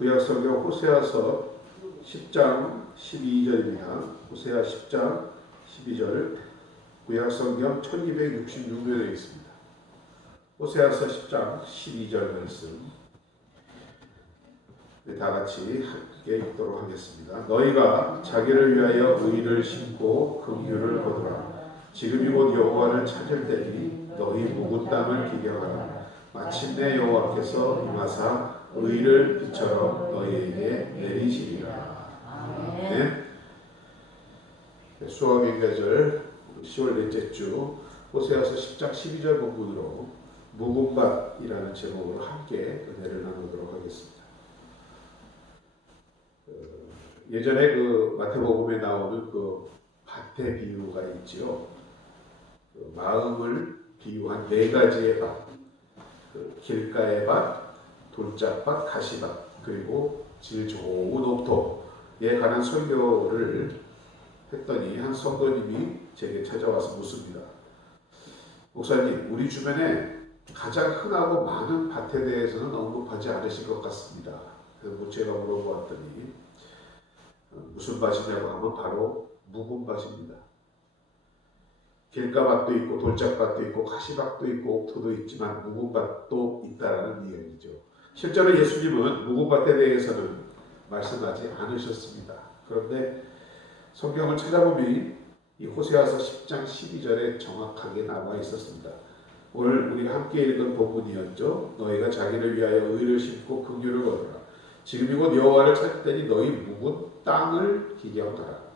구약성경 호세아서 10장 12절입니다. 호세아 10장 12절 구약성경 1266면에 있습니다. 호세아서 10장 12절 말씀 다 같이 함께 읽도록 하겠습니다. 너희가 자기를 위하여 의를 심고 긍휼을 거두라. 지금이 곧 여호와를 찾을 때니 너희 묵은 땅을 기경하라. 마침내 여호와께서 임하사 의를 비처럼 너희에게 내리시리라. 네. 수학의 계절 10월 넷째 주 호세아서 10장 12절 본문으로 묵은 밭이라는 제목으로 함께 은혜를 나누도록 하겠습니다. 예전에 그 마태복음에 나오는 그 밭의 비유가 있지요. 그 마음을 비유한 네 가지의 밭, 그 길가의 밭, 돌짝밭, 가시밭, 그리고 질 좋은 옥토에 관한 설교를 했더니 한 성도님이 제게 찾아와서 묻습니다. 목사님, 우리 주변에 가장 흔하고 많은 밭에 대해서는 언급하지 않으실 것 같습니다. 그래서 제가 물어보았더니 무슨 밭이냐고 하면 바로 묵은 밭입니다. 길가밭도 있고 돌짝밭도 있고 가시밭도 있고 옥토도 있지만 묵은 밭도 있다라는 이야기죠. 실제로 예수님은 묵은 밭에 대해서는 말씀하지 않으셨습니다. 그런데 성경을 찾아보면 이 호세아서 10장 12절에 정확하게 나와 있었습니다. 오늘 우리 함께 읽은 본문이었죠. 너희가 자기를 위하여 의를 심고 긍휼을 거두라. 지금이 곧 여호와를 찾을 때니 너희 묵은 땅을 기경하라.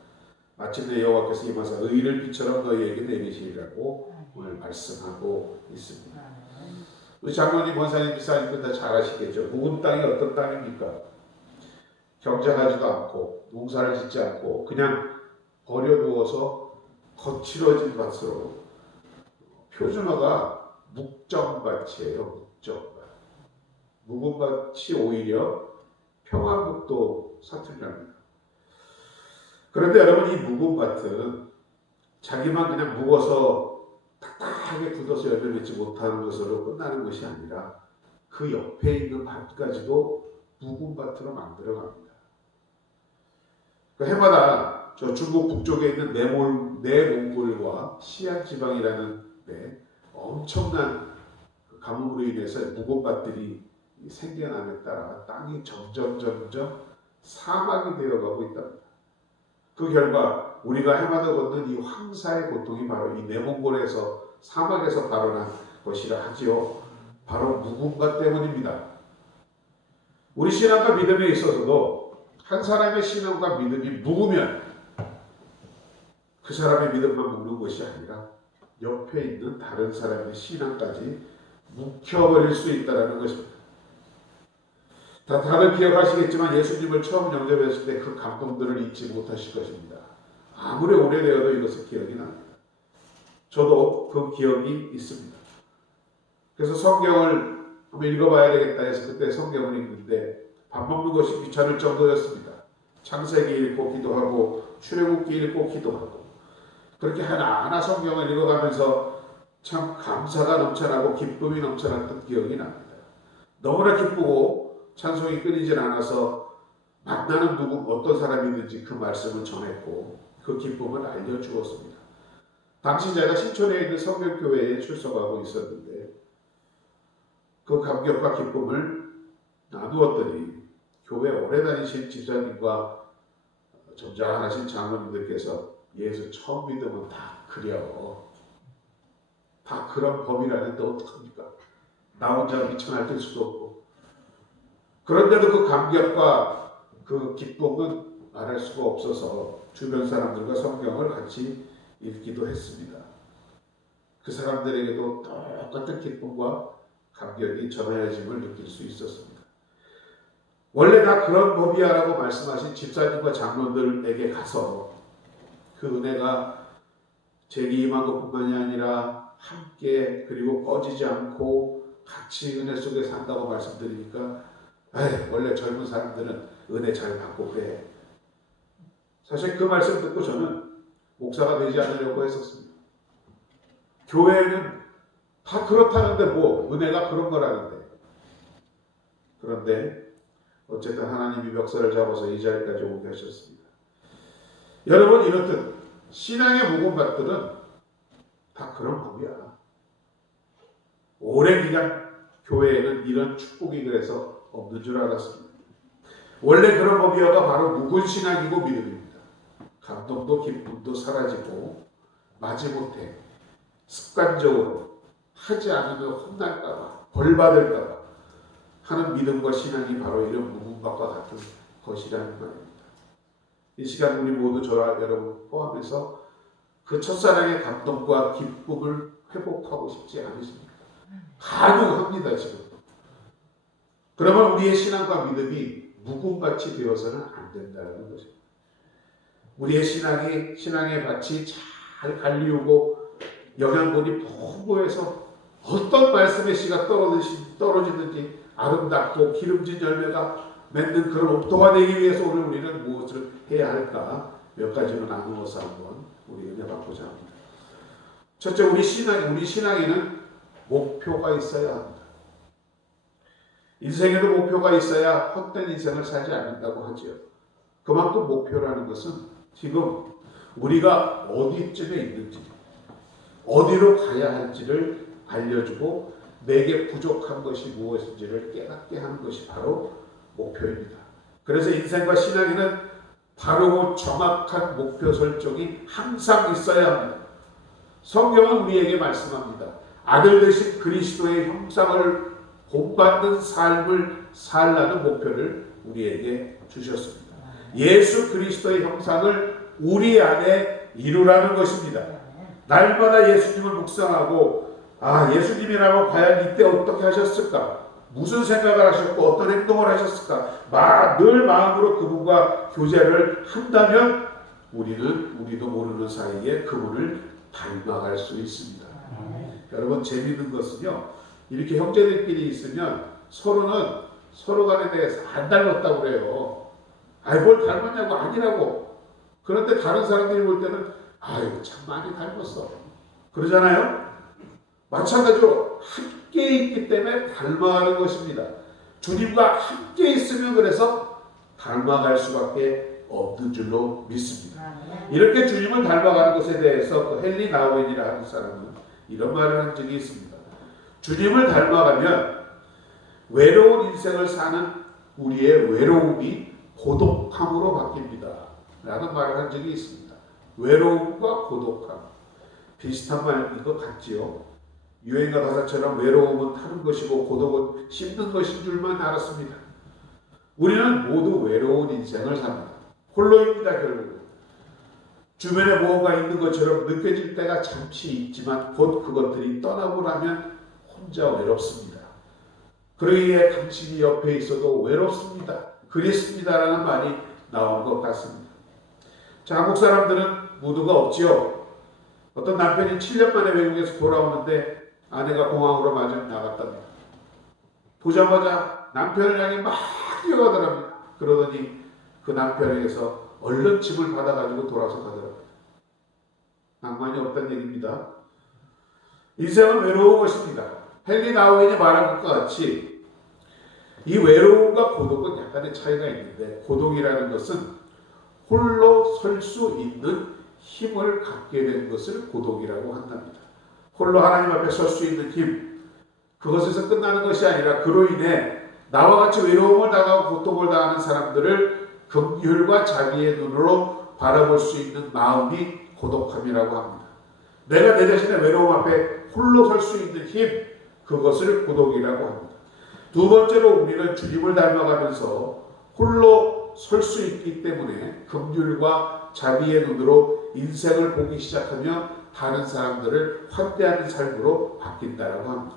마침내 여호와께서 임하사 의를 비처럼 너희에게 내리시리라고 오늘 말씀하고 있습니다. 우리 장로님, 권사님, 집사님들 다 잘 아시겠죠. 묵은 땅이 어떤 땅입니까? 경작하지도 않고 농사를 짓지 않고 그냥 버려두어서 거칠어진 밭으로 표준어가 묵정밭이에요. 묵정밭. 묵은 밭이 오히려 평안북도 사투리랍니다. 그런데 여러분, 이 묵은 밭은 자기만 그냥 묵어서 딱딱하게 굳어서 열매 맺지 못하는 것으로 끝나는 것이 아니라 그 옆에 있는 밭까지도 묵은 밭으로 만들어갑니다. 그 해마다 저 중국 북쪽에 있는 내몽골과 시안 지방이라는 데 엄청난 가뭄으로 인해서 묵은 밭들이 생겨남에 따라 땅이 점점 사막이 되어가고 있답니다. 그 결과 우리가 해마다 걷는 이 황사의 고통이 바로 이 내몽골에서 사막에서 발원한 것이라 하지요. 바로 묵은 밭 때문입니다. 우리 신앙과 믿음에 있어서도 한 사람의 신앙과 믿음이 묵으면 그 사람의 믿음만 묵는 것이 아니라 옆에 있는 다른 사람의 신앙까지 묵혀버릴 수 있다는 것입니다. 다들 기억하시겠지만 예수님을 처음 영접했을 때 그 감동들을 잊지 못하실 것입니다. 아무리 오래되어도 이것은 기억이 납니다. 저도 그 기억이 있습니다. 그래서 성경을 한번 읽어봐야 되겠다 해서 그때 성경을 읽는데 밥 먹는 것이 귀찮을 정도였습니다. 창세기 읽고 기도하고 출애굽기 읽고 기도하고 그렇게 하나하나 성경을 읽어가면서 참 감사가 넘쳐나고 기쁨이 넘쳐났던 기억이 납니다. 너무나 기쁘고 찬송이 끊이질 않아서 만나는 누구 어떤 사람이든지 그 말씀을 전했고 그 기쁨을 알려주었습니다. 당시 제가 신촌에 있는 성경교회에 출석하고 있었는데 그 감격과 기쁨을 나누었더니 교회 오래 다니신 집사님과 점잖으신 장로님들께서 예수 처음 믿으면 다 그려. 다 그런 법이라는데 어떡합니까? 나 혼자 미천할 될 수도 없고. 그런데도 그 감격과 그 기쁨은 말할 수가 없어서 주변 사람들과 성경을 같이 읽기도 했습니다. 그 사람들에게도 똑같은 기쁨과 감격이 전해짐을 느낄 수 있었습니다. 원래 다 그런 법이야 라고 말씀하신 집사님과 장로들에게 가서 그 은혜가 제게 임한 것뿐만이 아니라 함께 그리고 꺼지지 않고 같이 은혜 속에 산다고 말씀드리니까 원래 젊은 사람들은 은혜 잘 받고 그래. 사실 그 말씀 듣고 저는 목사가 되지 않으려고 했었습니다. 교회는 다 그렇다는데 뭐 은혜가 그런 거라는데. 그런데 어쨌든 하나님이 멱살을 잡아서 이 자리까지 오게 하셨습니다. 여러분, 이렇듯 신앙의 모금밭들은 다 그런 법이야. 오래 그냥 교회에는 이런 축복이 그래서 없는 줄 알았습니다. 원래 그런 법이어가 바로 묵은 신앙이고 믿음입니다. 감동도 기쁨도 사라지고 마지못해 습관적으로 하지 않으면 혼날까봐 벌받을까봐 하는 믿음과 신앙이 바로 이런 묵은밭과 같은 것이라는 말입니다. 이 시간 우리 모두 저와 여러분 포함해서 그 첫사랑의 감동과 기쁨을 회복하고 싶지 않으십니까? 가능합니다, 지금. 그러면 우리의 신앙과 믿음이 묵은밭이 되어서는 안 된다는 것입니다. 우리의 신앙의 밭이 잘 갈리우고 영양분이 풍부해서 어떤 말씀의 씨가 떨어지든지 아름답고 기름진 열매가 맺는 그런 옥토가 되기 위해서 오늘 우리는 무엇을 해야 할까? 몇 가지로 나누어서 한번 우리 은혜 받고자 합니다. 첫째, 우리 신앙에는 목표가 있어야 합니다. 인생에도 목표가 있어야 헛된 인생을 살지 않는다고 하지요. 그만큼 목표라는 것은 지금 우리가 어디쯤에 있는지, 어디로 가야 할지를 알려주고 내게 부족한 것이 무엇인지를 깨닫게 하는 것이 바로 목표입니다. 그래서 인생과 신앙에는 바르고 정확한 목표 설정이 항상 있어야 합니다. 성경은 우리에게 말씀합니다. 아들 되신 그리스도의 형상을 본받는 삶을 살라는 목표를 우리에게 주셨습니다. 예수 그리스도의 형상을 우리 안에 이루라는 것입니다. 날마다 예수님을 묵상하고 예수님이라고 과연 이때 어떻게 하셨을까? 무슨 생각을 하셨고 어떤 행동을 하셨을까? 늘 마음으로 그분과 교제를 한다면 우리도 모르는 사이에 그분을 닮아갈 수 있습니다. 여러분, 재미있는 것은요, 이렇게 형제들끼리 있으면 서로 간에 대해서 안 닮았다고 그래요. 뭘 닮았냐고, 아니라고. 그런데 다른 사람들이 볼 때는 참 많이 닮았어 그러잖아요. 마찬가지로 함께 있기 때문에 닮아가는 것입니다. 주님과 함께 있으면 그래서 닮아갈 수밖에 없는 줄로 믿습니다. 이렇게 주님을 닮아가는 것에 대해서 헨리 나우엔이라 하는 사람은 이런 말을 한 적이 있습니다. 주님을 닮아가면 외로운 인생을 사는 우리의 외로움이 고독함으로 바뀝니다. 라는 말을 한 적이 있습니다. 외로움과 고독함. 비슷한 말인 것 같지요. 유행가 가사처럼 외로움은 타는 것이고 고독은 씹는 것인 줄만 알았습니다. 우리는 모두 외로운 인생을 삽니다. 홀로입니다, 결국은. 주변에 무언가 있는 것처럼 느껴질 때가 잠시 있지만 곧 그것들이 떠나고 나면 혼자 외롭습니다. 그러기에 당신이 옆에 있어도 외롭습니다. 그립습니다라는 말이 나온 것 같습니다. 자, 한국 사람들은 무드가 없지요. 어떤 남편이 7년 만에 외국에서 돌아오는데 아내가 공항으로 마저 나갔답니다. 보자마자 남편을 향해 막 뛰어가더랍니다. 그러더니 그 남편에게서 얼른 짐을 받아가지고 돌아서 가더랍니다. 낭만이 없다는 얘기입니다. 인생은 외로운 것입니다. 헨리 나우엔이 말한 것과 같이 이 외로움과 고독은 약간의 차이가 있는데, 고독이라는 것은 홀로 설 수 있는 힘을 갖게 된 것을 고독이라고 한답니다. 홀로 하나님 앞에 설 수 있는 힘, 그것에서 끝나는 것이 아니라 그로 인해 나와 같이 외로움을 당하고 고통을 당하는 사람들을 긍휼과 자비의 눈으로 바라볼 수 있는 마음이 고독함이라고 합니다. 내가 내 자신의 외로움 앞에 홀로 설 수 있는 힘, 그것을 고독이라고 합니다. 두 번째로 우리는 주님을 닮아가면서 홀로 설 수 있기 때문에 긍휼과 자비의 눈으로 인생을 보기 시작하며 다른 사람들을 환대하는 삶으로 바뀐다고 합니다.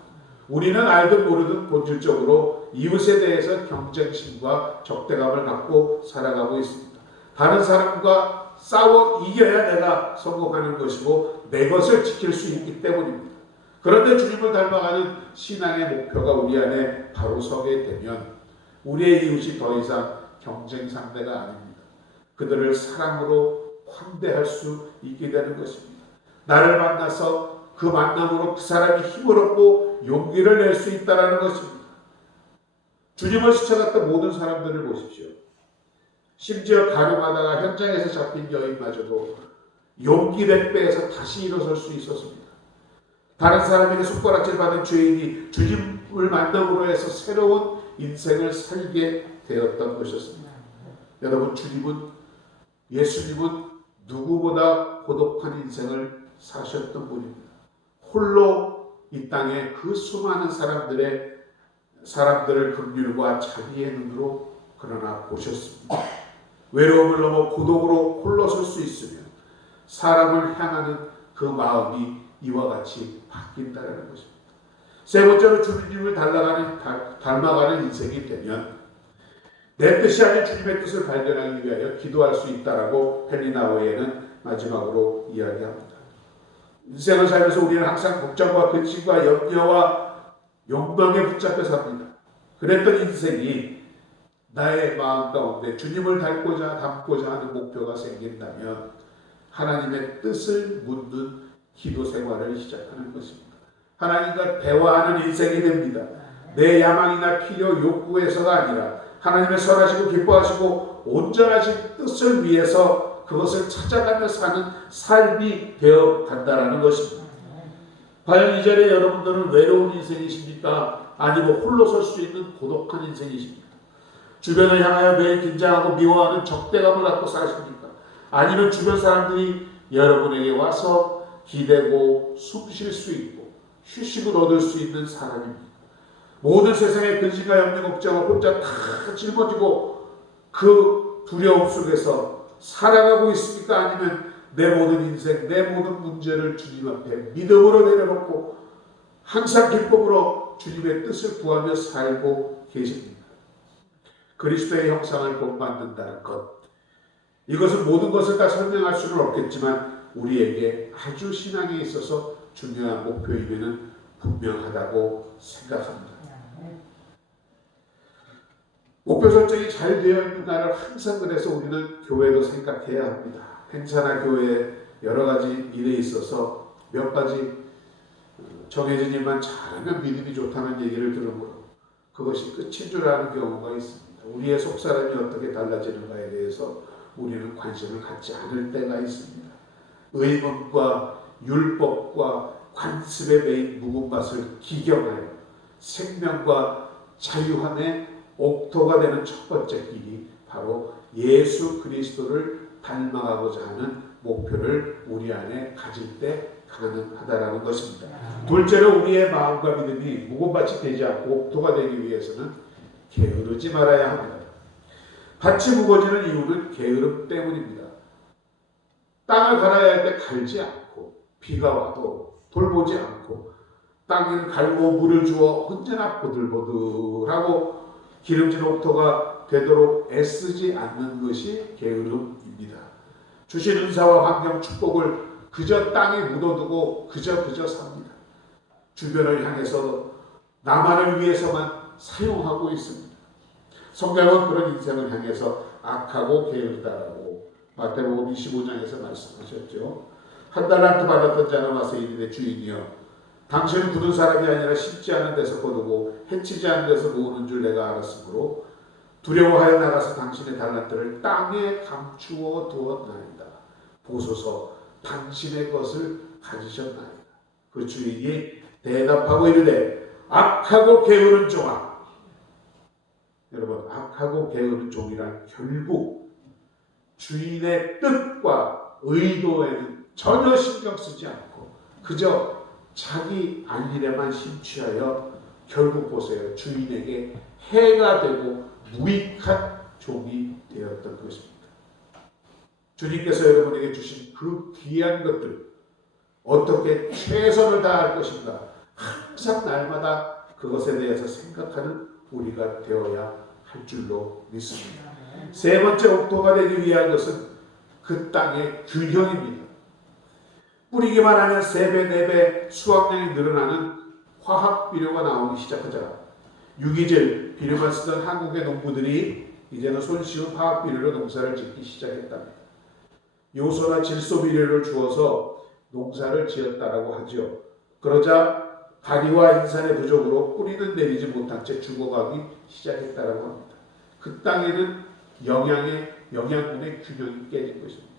우리는 알든 모르든 본질적으로 이웃에 대해서 경쟁심과 적대감을 갖고 살아가고 있습니다. 다른 사람과 싸워 이겨야 내가 성공하는 것이고 내 것을 지킬 수 있기 때문입니다. 그런데 주님을 닮아가는 신앙의 목표가 우리 안에 바로 서게 되면 우리의 이웃이 더 이상 경쟁 상대가 아닙니다. 그들을 사랑으로 환대할 수 있게 되는 것입니다. 나를 만나서 그 만남으로 그 사람이 힘을 얻고 용기를 낼 수 있다는 것입니다. 주님을 스쳐갔던 모든 사람들을 보십시오. 심지어 가늠하다가 현장에서 잡힌 여인마저도 용기 낸 배에서 다시 일어설 수 있었습니다. 다른 사람에게 손가락질 받은 죄인이 주님을 만남으로 해서 새로운 인생을 살게 되었던 것이었습니다. 여러분, 예수님은 누구보다 고독한 인생을 사셨던 분입니다. 홀로 이 땅에 그 수많은 사람들을 긍휼과 자비의 눈으로 그러나 보셨습니다. 외로움을 넘어 고독으로 홀로 설 수 있으면 사람을 향하는 그 마음이 이와 같이 바뀐다는 것입니다. 세 번째로 주님을 닮아가는 인생이 되면 내 뜻이 아닌 주님의 뜻을 발견하기 위하여 기도할 수 있다라고 헬리나오에는 마지막으로 이야기합니다. 인생을 살면서 우리는 항상 걱정과 근심과 염려와 욕망에 붙잡혀 삽니다. 그랬던 인생이 나의 마음 가운데 주님을 닮고자 하는 목표가 생긴다면 하나님의 뜻을 묻는 기도 생활을 시작하는 것입니다. 하나님과 대화하는 인생이 됩니다. 내 야망이나 필요, 욕구에서가 아니라 하나님의 선하시고 기뻐하시고 온전하신 뜻을 위해서 그것을 찾아가며 사는 삶이 되어 간다라는 것입니다. 과연 이 자리에 여러분들은 외로운 인생이십니까? 아니면 홀로 설 수 있는 고독한 인생이십니까? 주변을 향하여 매일 긴장하고 미워하는 적대감을 갖고 사십니까? 아니면 주변 사람들이 여러분에게 와서 기대고 숨 쉴 수 있고 휴식을 얻을 수 있는 사람입니다. 모든 세상의 근심과 염려 걱정을 혼자 다 짊어지고 그 두려움 속에서 살아가고 있습니까? 아니면 내 모든 인생, 내 모든 문제를 주님 앞에 믿음으로 내려놓고 항상 기쁨으로 주님의 뜻을 구하며 살고 계십니다. 그리스도의 형상을 본받는다는 것, 이것은 모든 것을 다 설명할 수는 없겠지만 우리에게 아주 신앙에 있어서 중요한 목표임에는 분명하다고 생각합니다. 목표 설정이 잘 되어 있는 날을 항상 그래서 우리는 교회도 생각해야 합니다. 행사나 교회 여러 가지 일에 있어서 몇 가지 정해진 일만 잘하면 믿음이 좋다는 얘기를 들으므로 그것이 끝인 줄 아는 경우가 있습니다. 우리의 속사람이 어떻게 달라지는가에 대해서 우리는 관심을 갖지 않을 때가 있습니다. 의문과 율법과 관습에 매인 묵은 밭을 기경하여 생명과 자유함의 옥토가 되는 첫 번째 길이 바로 예수 그리스도를 닮아가고자 하는 목표를 우리 안에 가질 때 가능하다라는 것입니다. 둘째로 우리의 마음과 믿음이 묵은 밭이 되지 않고 옥토가 되기 위해서는 게으르지 말아야 합니다. 밭이 무거지는 이유는 게으름 때문입니다. 땅을 갈아야 할 때 갈지 않고 비가 와도 돌보지 않고 땅을 갈고 물을 주어 언제나 보들보들하고 기름진 옥토가 되도록 애쓰지 않는 것이 게으름입니다. 주신 은사와 환경 축복을 그저 땅에 묻어두고 그저 삽니다. 주변을 향해서 나만을 위해서만 사용하고 있습니다. 성경은 그런 인생을 향해서 악하고 게으르다라고 마태복음 25장에서 말씀하셨죠. 한 달란트 받았던 자는 와서 이르되 주인이여 당신은 굳은 사람이 아니라 심지 않은 데서 거두고 해치지 않은 데서 모으는 줄 내가 알았으므로 두려워하여 나가서 당신의 달란트를 땅에 감추어 두었나이다. 보소서 당신의 것을 가지셨나이다. 그 주인이 대답하고 이르되 악하고 게으른 종아. 여러분, 악하고 게으른 종이란 결국 주인의 뜻과 의도에는 전혀 신경 쓰지 않고 그저 자기 알 일에만 심취하여 결국 보세요. 주인에게 해가 되고 무익한 종이 되었던 것입니다. 주님께서 여러분에게 주신 그 귀한 것들 어떻게 최선을 다할 것인가 항상 날마다 그것에 대해서 생각하는 우리가 되어야 할 줄로 믿습니다. 세 번째 옥토가 되기 위한 것은 그 땅의 균형입니다. 뿌리기만 하면 3배, 4배 수확량이 늘어나는 화학 비료가 나오기 시작하자 유기질 비료만 쓰던 한국의 농부들이 이제는 손쉬운 화학 비료로 농사를 짓기 시작했답니다. 요소나 질소 비료를 주어서 농사를 지었다라고 하죠. 그러자 다리와 인산의 부족으로 뿌리는 내리지 못한 채 죽어가기 시작했다라고 합니다. 그 땅에는 영양분의 균형이 깨진 것입니다.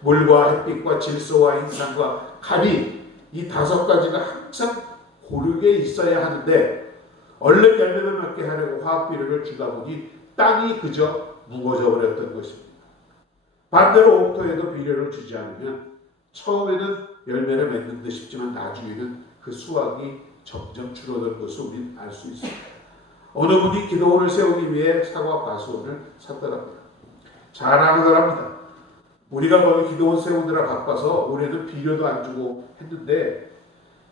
물과 햇빛과 질소와 인산과 가리, 이 5가지가 항상 고르게 있어야 하는데 얼른 열매를 맺게 하려고 화학 비료를 주다 보니 땅이 그저 무거져 버렸던 것입니다. 반대로 옥토에도 비료를 주지 않으면 처음에는 열매를 맺는 듯 싶지만 나중에는 그 수확이 점점 줄어들 것을 우리는 알 수 있습니다. 어느 분이 기도원을 세우기 위해 사과 과수원을 샀더랍니다. 잘하는 사람입니다. 우리가 거기 기도원 세우느라 바빠서 올해는 비료도 안 주고 했는데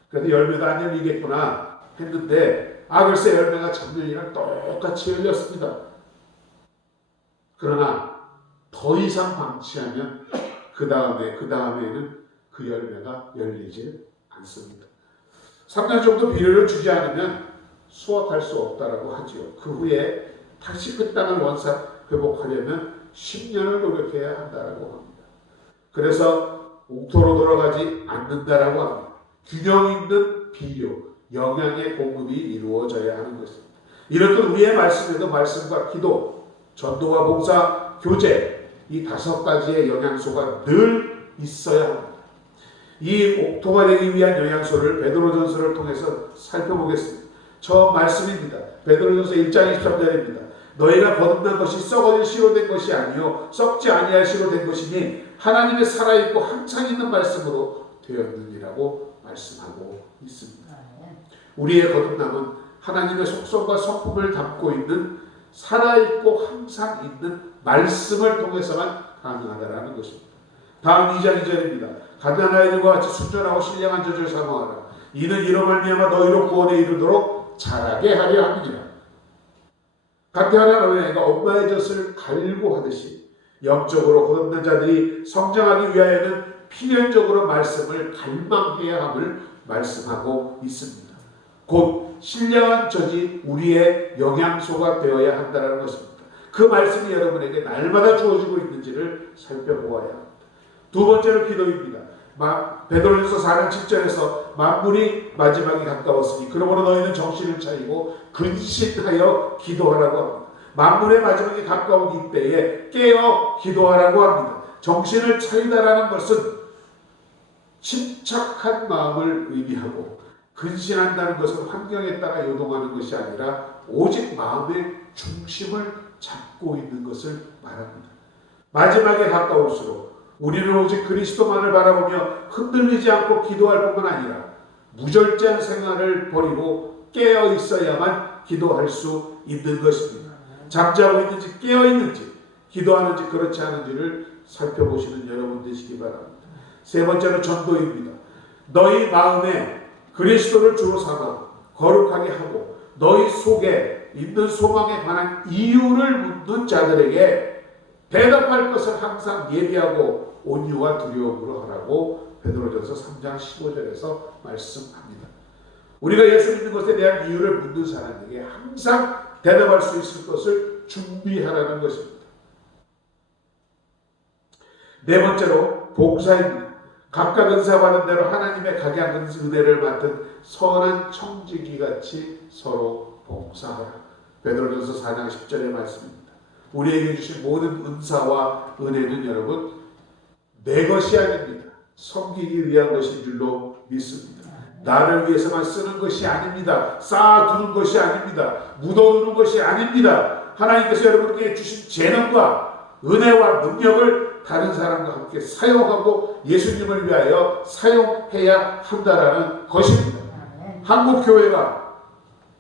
그래도 열매도 안 열리겠구나 했는데 글쎄 열매가 작년이랑 똑같이 열렸습니다. 그러나 더 이상 방치하면 그 다음에는 그 열매가 열리지 않습니다. 3년 정도 비료를 주지 않으면 수확할 수 없다라고 하지요. 그 후에 다시 그 땅을 원상 회복하려면 10년을 노력해야 한다라고 합니다. 그래서 옥토로 돌아가지 않는다라고 합니다. 균형 있는 비료, 영양의 공급이 이루어져야 하는 것입니다. 이렇듯 우리의 말씀에도 말씀과 기도, 전도와 봉사, 교제, 이 5가지의 영양소가 늘 있어야 합니다. 이 옥토가 되기 위한 영양소를 베드로전서를 통해서 살펴보겠습니다. 처음 말씀입니다. 베드로전서 1장 23절입니다. 너희가 거듭난 것이 썩어질 씨로 된 것이 아니요 썩지 아니할 씨로 된 것이니 하나님의 살아있고 항상 있는 말씀으로 되었느니라고 말씀하고 있습니다. 우리의 거듭남은 하나님의 속성과 성품을 담고 있는 살아있고 항상 있는 말씀을 통해서만 가능하다라는 것입니다. 다음 2장 2절입니다. 가난한 아이들과 같이 순전하고 신령한 젖을 사모하라. 이는 이로 말미암아 너희로 구원에 이르도록 자라게 하려 함이니라. 간태하는 어린아이가 엄마의 젖을 갈구하듯이 영적으로 거듭난 자들이 성장하기 위하여는 필연적으로 말씀을 갈망해야 함을 말씀하고 있습니다. 곧 신령한 젖이 우리의 영양소가 되어야 한다는 것입니다. 그 말씀이 여러분에게 날마다 주어지고 있는지를 살펴보아야 합니다. 두 번째로 기도입니다. 베드로전서 4장 7절에서 만물이 마지막이 가까웠으니 그러므로 너희는 정신을 차리고 근신하여 기도하라고 합니다. 만물의 마지막이 가까운 이때에 깨어 기도하라고 합니다. 정신을 차리다라는 것은 침착한 마음을 의미하고 근신한다는 것은 환경에 따라 요동하는 것이 아니라 오직 마음의 중심을 잡고 있는 것을 말합니다. 마지막에 가까울수록 우리는 오직 그리스도만을 바라보며 흔들리지 않고 기도할 뿐만 아니라 무절제한 생활을 버리고 깨어 있어야만 기도할 수 있는 것입니다. 잠자고 있는지 깨어 있는지 기도하는지 그렇지 않은지를 살펴보시는 여러분 되시기 바랍니다. 세 번째로 전도입니다. 너희 마음에 그리스도를 주로 삼아 거룩하게 하고 너희 속에 있는 소망에 관한 이유를 묻는 자들에게 대답할 것을 항상 예비하고 온유와 두려움으로 하라고 베드로전서 3장 15절에서 말씀합니다. 우리가 예수 믿는 것에 대한 이유를 묻는 사람에게 항상 대답할 수 있을 것을 준비하라는 것입니다. 네 번째로 봉사입니다. 각각 은사 받은 대로 하나님의 각양 은혜를 맡은 선한 청지기같이 서로 봉사하라. 베드로전서 4장 10절의 말씀입니다. 우리에게 주신 모든 은사와 은혜는 여러분 내 것이 아닙니다. 섬기기 위한 것인 줄로 믿습니다. 나를 위해서만 쓰는 것이 아닙니다. 쌓아두는 것이 아닙니다. 묻어두는 것이 아닙니다. 하나님께서 여러분께 주신 재능과 은혜와 능력을 다른 사람과 함께 사용하고 예수님을 위하여 사용해야 한다라는 것입니다. 한국교회가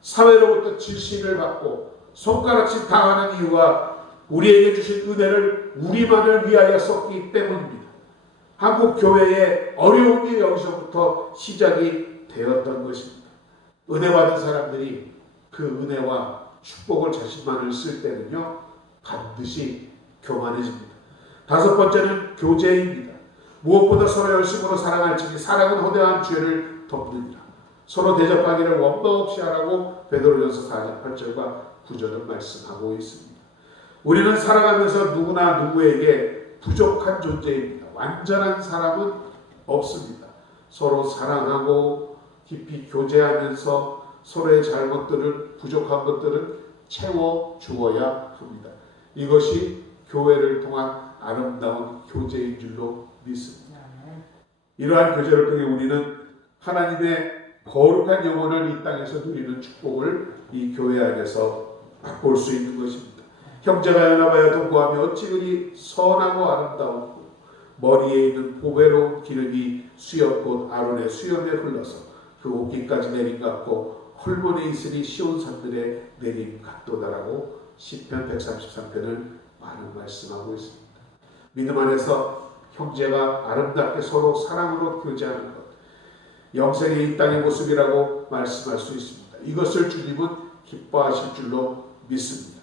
사회로부터 질신을 받고 손가락질 당하는 이유가 우리에게 주신 은혜를 우리만을 위하여 썼기 때문입니다. 한국교회의 어려움이 여기서부터 시작이 되었던 것입니다. 은혜 받은 사람들이 그 은혜와 축복을 자신만을 쓸 때는요 반드시 교만해집니다. 다섯 번째는 교제입니다. 무엇보다 서로 열심으로 사랑할지니 사랑은 허대한 죄를 덮느니라. 서로 대접하기를 원망 없이 하라고 베드로전서 4장 8절과 9절은 말씀하고 있습니다. 우리는 살아가면서 누구나 누구에게 부족한 존재입니다. 완전한 사람은 없습니다. 서로 사랑하고 깊이 교제하면서 서로의 잘못들을, 부족한 것들을 채워주어야 합니다. 이것이 교회를 통한 아름다운 교제인 줄로 믿습니다. 이러한 교제를 통해 우리는 하나님의 거룩한 영혼을 이 땅에서 누리는 축복을 이 교회 안에서 맛볼 수 있는 것입니다. 형제가 연합하여 동거하며 어찌 그리 선하고 아름다운 머리에 있는 보배로운 기름이 수염 아론의 수염에 흘러서 그 옷깃까지 내림 같고 헐몬에 있으니 시온 산들의 내림 같도다라고 시편 133편을 많은 말씀하고 있습니다. 믿음 안에서 형제가 아름답게 서로 사랑으로 교제하는 것, 영생의 이 땅의 모습이라고 말씀할 수 있습니다. 이것을 주님은 기뻐하실 줄로 믿습니다.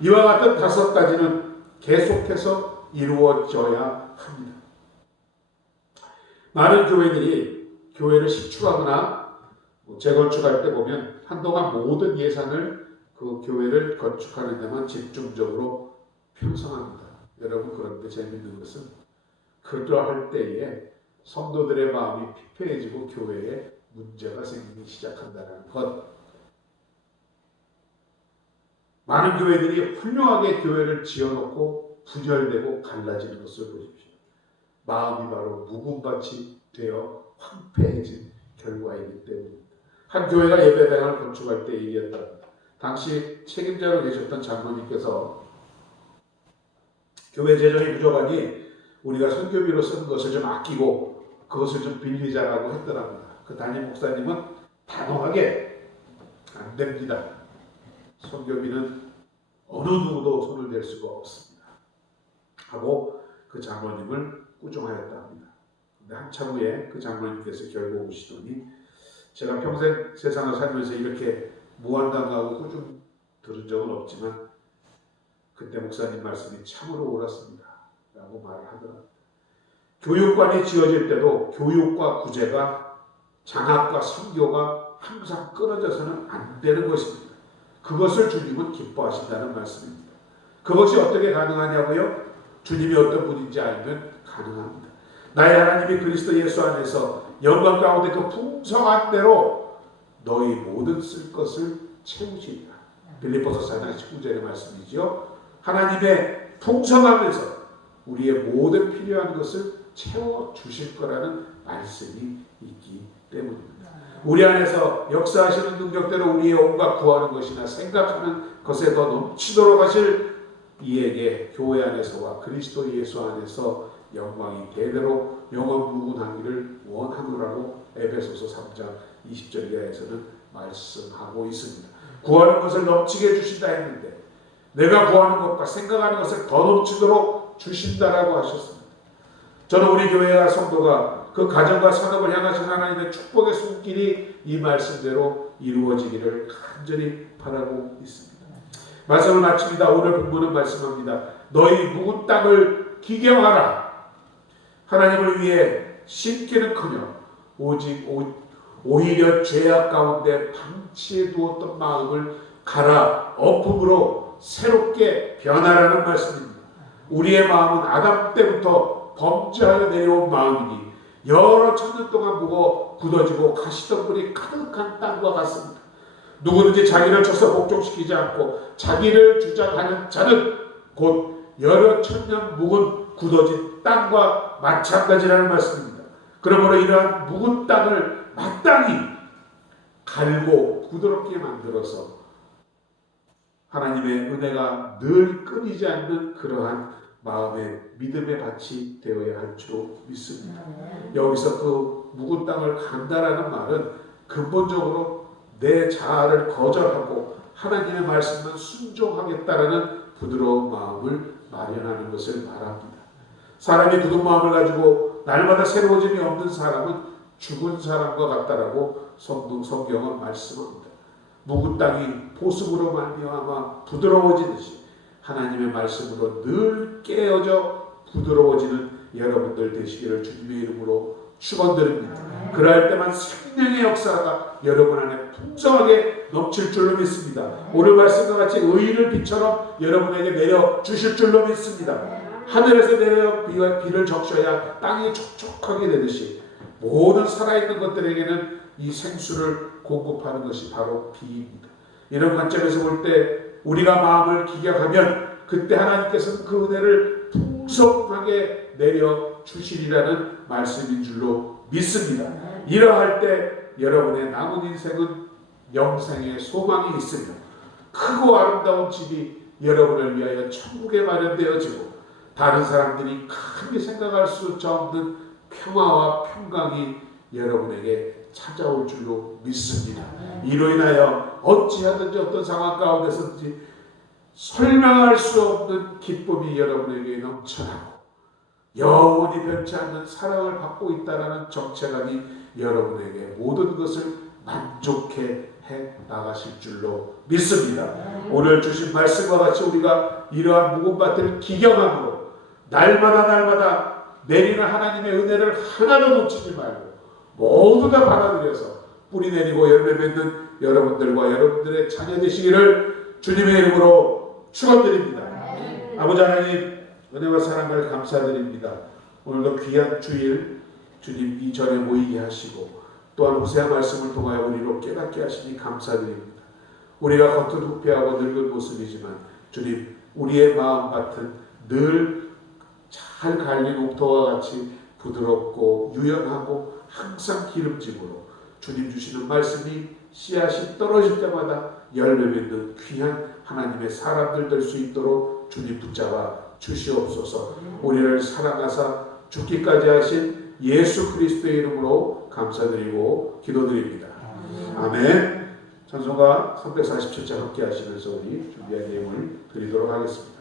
이와 같은 5가지는 계속해서 이루어져야 합니다. 많은 교회들이 교회를 신축하거나 재건축할 때 보면 한동안 모든 예산을 그 교회를 건축하는 데만 집중적으로 편성합니다. 여러분, 그런데 재밌는 것은 그러할 때에 성도들의 마음이 피폐해지고 교회에 문제가 생기기 시작한다는 것. 많은 교회들이 훌륭하게 교회를 지어놓고 분열되고 갈라지는 것을 보십시오. 마음이 바로 묵은밭이 되어 황폐해진 결과이기 때문입니다. 한 교회가 예배당을 건축할 때 얘기했답니다. 당시 책임자로 계셨던 장로님께서 교회 재정이 부족하니 우리가 선교비로 쓰는 것을 좀 아끼고 그것을 좀 빌리자라고 했더랍니다. 그 담임 목사님은 단호하게 안 됩니다. 선교비는 어느 누구도 손을 댈 수가 없습니다. 하고 그 장로님을 꾸중하였다 합니다. 근데 한참 후에 그 장로님께서 결국 오시더니 제가 평생 세상을 살면서 이렇게 무한당하고 꾸중 들은 적은 없지만 그때 목사님 말씀이 참으로 옳았습니다. 라고 말을 하더랍니다. 교육관이 지어질 때도 교육과 구제가 장학과 선교가 항상 끊어져서는 안 되는 것입니다. 그것을 주님은 기뻐하신다는 말씀입니다. 그것이 어떻게 가능하냐고요? 주님이 어떤 분인지 알면 가능합니다. 나의 하나님이 그리스도 예수 안에서 영광 가운데 그 풍성한 대로 너희 모든 쓸 것을 채우시리라. 빌립보서 4장 19절의 말씀이죠. 하나님의 풍성함에서 우리의 모든 필요한 것을 채워주실 거라는 말씀이 있기 때문입니다. 우리 안에서 역사하시는 능력대로 우리의 온갖 구하는 것이나 생각하는 것에 더 넘치도록 하실 이에게 교회 안에서와 그리스도 예수 안에서 영광이 대대로 영원무궁하기를 원하노라고 에베소서 3장 20절 이하에서는 말씀하고 있습니다. 구하는 것을 넘치게 해주신다 했는데 내가 구하는 것과 생각하는 것을 더 넘치도록 주신다라고 하셨습니다. 저는 우리 교회와 성도가 그 가정과 산업을 향하신 하나님의 축복의 손길이 이 말씀대로 이루어지기를 간절히 바라고 있습니다. 말씀을 마칩니다. 오늘 본문은 말씀합니다. 너희 묵은 땅을 기경하라. 하나님을 위해 심기는커녕 오직 오히려 죄악 가운데 방치해 두었던 마음을 갈아 엎음으로 새롭게 변화라는 말씀입니다. 우리의 마음은 아담 때부터 범죄하여 내려온 마음이니 여러 천년 동안 묵어 굳어지고 가시덤불이 가득한 땅과 같습니다. 누구든지 자기를 쳐서 복종시키지 않고 자기를 주장하는 자는 곧 여러 천년 묵은 굳어진 땅과 마찬가지라는 말씀입니다. 그러므로 이러한 묵은 땅을 마땅히 갈고 부드럽게 만들어서 하나님의 은혜가 늘 끊이지 않는 그러한 마음의 믿음의 밭이 되어야 할 줄 믿습니다. 여기서 그 묵은 땅을 간다라는 말은 근본적으로 내 자아를 거절하고 하나님의 말씀만 순종하겠다라는 부드러운 마음을 마련하는 것을 말합니다. 사람이 굳은 마음을 가지고 날마다 새로워짐이 없는 사람은 죽은 사람과 같다라고 성경은 말씀합니다. 묵은 땅이 보습으로 말미암아 부드러워지듯이 하나님의 말씀으로 늘 깨어져 부드러워지는 여러분들 되시기를 주님의 이름으로 축원드립니다. 그럴 때만 생명의 역사가 여러분 안에 풍성하게 넘칠 줄로 믿습니다. 오늘 말씀과 같이 의인을 비처럼 여러분에게 내려 주실 줄로 믿습니다. 하늘에서 내려 비를 적셔야 땅이 촉촉하게 되듯이 모든 살아있는 것들에게는 이 생수를 공급하는 것이 바로 비입니다. 이런 관점에서 볼 때 우리가 마음을 기경하면 그때 하나님께서는 그 은혜를 풍성하게 내려 주시리라는 말씀인 줄로 믿습니다. 이러할 때 여러분의 남은 인생은 영생의 소망이 있으며 크고 아름다운 집이 여러분을 위하여 천국에 마련되어지고 다른 사람들이 크게 생각할 수 없는 평화와 평강이 여러분에게 찾아올 줄로 믿습니다. 이로 인하여 어찌하든지 어떤 상황 가운데서든지 설명할 수 없는 기쁨이 여러분에게 넘쳐나고 영원히 변치 않는 사랑을 받고 있다는 정체감이 여러분에게 모든 것을 만족해 해 나가실 줄로 믿습니다. 오늘 주신 말씀과 같이 우리가 이러한 묵은 밭을 기경함으로 날마다 내리는 하나님의 은혜를 하나도 놓치지 말고 모두 다 받아들여서 뿌리 내리고 열매 맺는 여러분들과 여러분들의 자녀 되시기를 주님의 이름으로 축원드립니다. 아버지 하나님, 은혜와 사랑을 감사드립니다. 오늘도 귀한 주일 주님 이 전에 모이게 하시고 또한 호세아 말씀을 통하여 우리로 깨닫게 하시니 감사드립니다. 우리가 겉은 후패하고 늙은 모습이지만 주님, 우리의 마음밭은 늘 잘 갈린 옥토와 같이 부드럽고 유연하고 항상 기름짐으로 주님 주시는 말씀이 씨앗이 떨어질 때마다 열매 맺는 귀한 하나님의 사람들 될 수 있도록 주님 붙잡아 주시옵소서. 우리를 사랑하사 죽기까지 하신 예수 그리스도의 이름으로 감사드리고 기도드립니다. 아멘. 찬송가 347장 함께 하시면서 우리 준비한 예물 드리도록 하겠습니다.